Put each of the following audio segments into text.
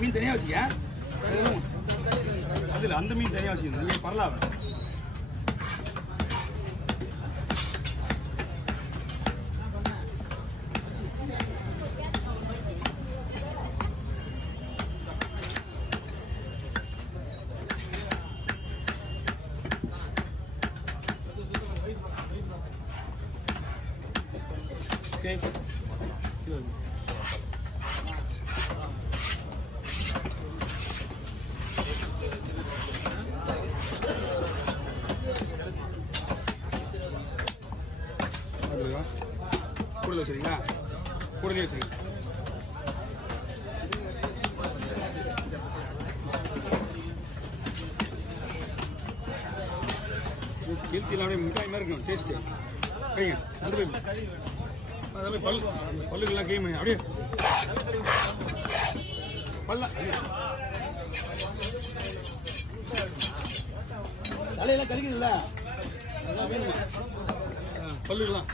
மீன் தனியாக வச்சுக்க அதில் அந்த மீன் தனியாக வச்சுக்கணும் நீங்கள் பரலாவை ஓகே கூடல வச்சுருங்களா கூடலே வச்சுருங்க கீழ்த்தியில் அப்படியே மிட்டாய் மாதிரி இருக்கும் டேஸ்ட்டு கைங்க அந்த போய் அதெல்லாம் பல்லுக்கெல்லாம் க்ளீன் பண்ணி அப்படியே பல்ல தலையெல்லாம் கறிக்குதுல்ல அதெல்லாம் வேணுமா பல்லுக்கெல்லாம்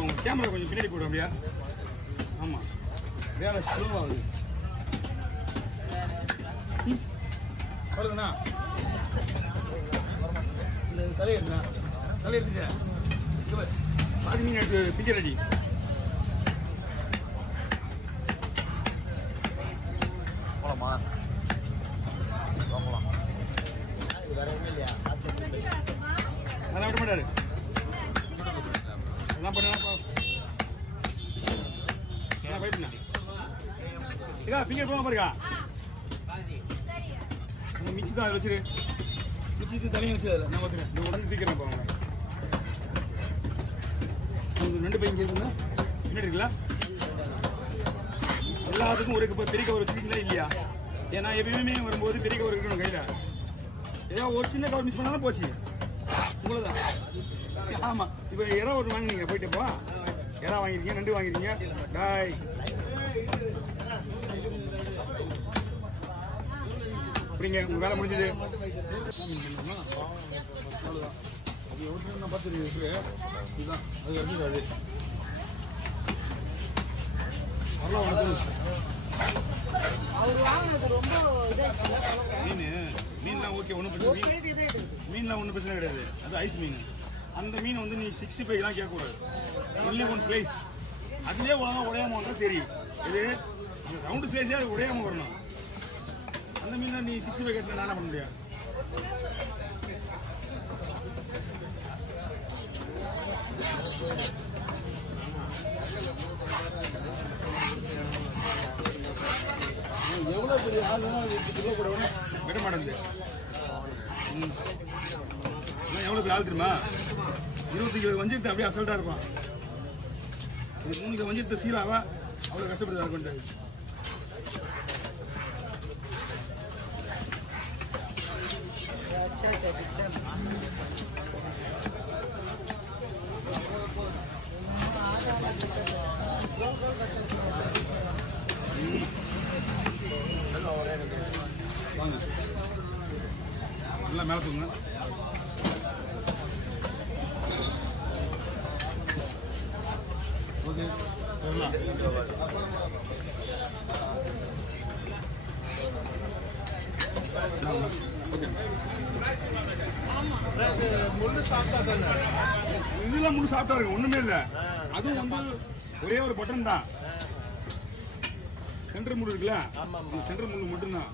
உங்கள் கேமரா கொஞ்சம் பின்னாடி போடும் அப்படியா ஆமாம் வேலை ஸ்லோவாகுது வருதுண்ணா இந்த தலையெடுண்ணா தலையெடுத்துச்சா பாதி மீன் எடுத்து பிக்க ரெடி போலாமா போகலாம் இது வேற எதுவும் இல்லையா அதெல்லாம் விட மாட்டாரு எல்லாம் பண்ணா போயிட்டுண்ணா இதா பிங்கர் போகாம பாருக்கா மிச்சு தான் வச்சிரு மிச்சு தனியாக வச்சு அதில் நான் பார்த்துக்கிறேன் நீ உடனே தீக்கிறேன் போவாங்க உங்களுக்கு 2 பையன் இருக்குங்க பின்னாடி இருக்குல்ல எல்லாத்துக்கும் ஒரு பெரிய கவர் வச்சுருக்கீங்களா இல்லையா ஏன்னா எப்பயுமே வரும்போது பெரிய கவர் இருக்கணும் கையில் ஏதோ ஒரு சின்ன கவர் மிஸ் பண்ணாலும் போச்சு இவ்வளோதான் ஆமாம் இப்போ இறா ஒரு வாங்கினீங்க போயிட்டு போ இறா வாங்கிருக்கீங்க நண்டு வாங்கிருக்கீங்க டாய் அப்படிங்க உங்கள் வேலை முடிஞ்சது அவ்வளோதான் அது எவ்வளோ நான் பார்த்துருக்கு இதுதான் அது எடுத்துக்காது அவ்வளோ மீன்லாம் ஓகே ஒன்றும் பிரச்சனை மீன்லாம் ஒன்றும் பிரச்சனை கிடையாது அது ஐஸ் மீன் அந்த மீன் வந்து நீ 65 கேட்கக்கூடாது ஒன்லி ஒன் ஸ்லைஸ் அதுலேயே ஒழுங்காக உடையாம வந்தால் சரி இது அந்த ரவுண்டு ஸ்லைஸே அது உடையாமல் வரணும் அந்த மீன் நீ 65 கேட்டு நானே பண்ண முடியாது எவ்வளோ பெரிய ஆள் கூட விட மாட்டேங்குது எவ்வளோ பெரிய ஆள் தெரியுமா 25 கிலோ வஞ்சிரத்தை அப்படியே அசல்ட்டாக இருப்பான் 3 கிலோ வஞ்சிரத்தை சீலாவா அவ்வளோ கஷ்டப்படுதா இருக்கும் வாங்க நல்லா மேலே தூங்க ஓகே இதெல்லாம் முழு சாப்பிட்டா இருக்கு ஒண்ணுமே இல்லை அதுவும் வந்து ஒரே ஒரு பட்டன் தான் சென்டர் முள் இருக்குல்ல சென்டர் முள் மட்டும்தான்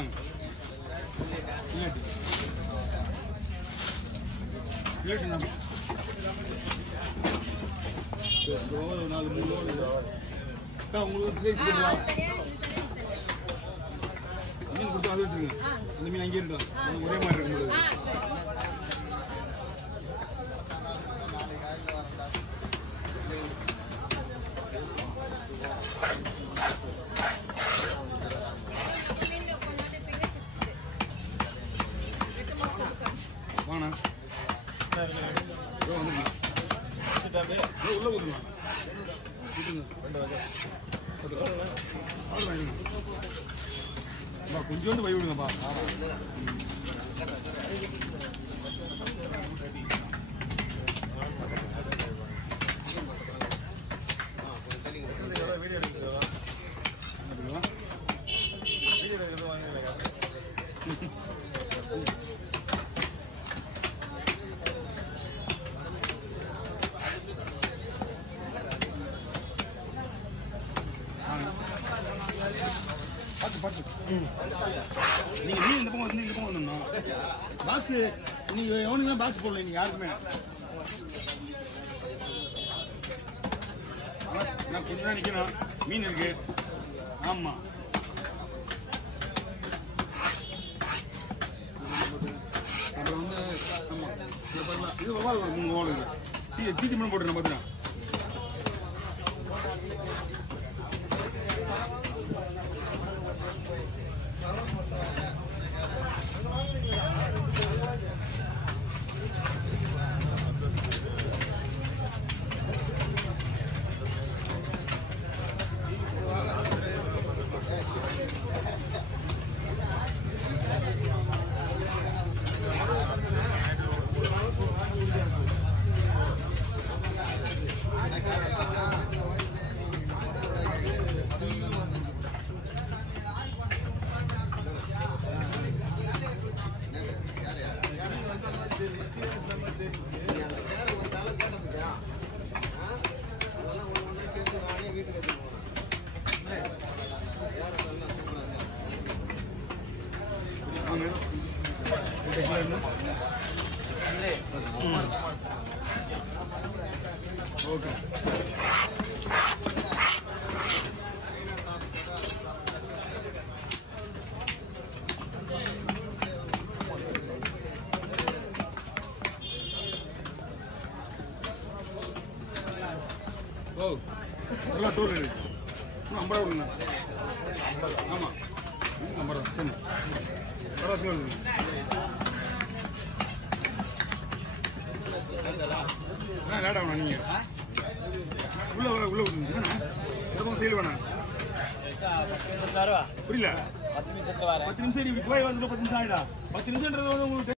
வாங்க பிளேட்டு பிளேட்டு நம்ம 4 3 உங்களுக்கு பிளேட் கொடுக்கலாம் மீன் கொடுத்து அது வச்சுருங்க அந்த மீன் அங்கேயே இருக்கலாம் ஒரே மாதிரி இருக்கும் வாண்ணா உள்ள கொடுக்கலாம் கொஞ்சோண்டு வை விடுங்கப்பா நீங்க மீன் இந்த பக்கம் வந்து இந்த பக்கம் வந்துடணும் பாக்ஸ் நீங்க எவனுமே பாக்ஸ் போடல நீங்க யாருக்குமே நான் கொஞ்ச நேரம் நிக்கணும் மீன் இருக்கு ஆமா அப்புறம் வந்து ஆமா இது வவால் ஒரு 3 வால் இருக்கு தீட்டி மீன் போட்டுருங்க பார்த்தீங்கன்னா ஓகே ஓ நல்லா டோல் இருக்கு 50 ரூபா கொடுங்க ஆமாம் 50 ரூபா சரி பரவாயில்ல லேட் ஆகணும் நீங்கள் உள்ள விட்டுருங்க செயல் வேணாம் புரியல 10 நிமிஷம் இப்படி போய் வந்து 10 நிமிஷம் ஆகிடா 10 நிமிஷம்ன்றது வந்து உங்களுக்கு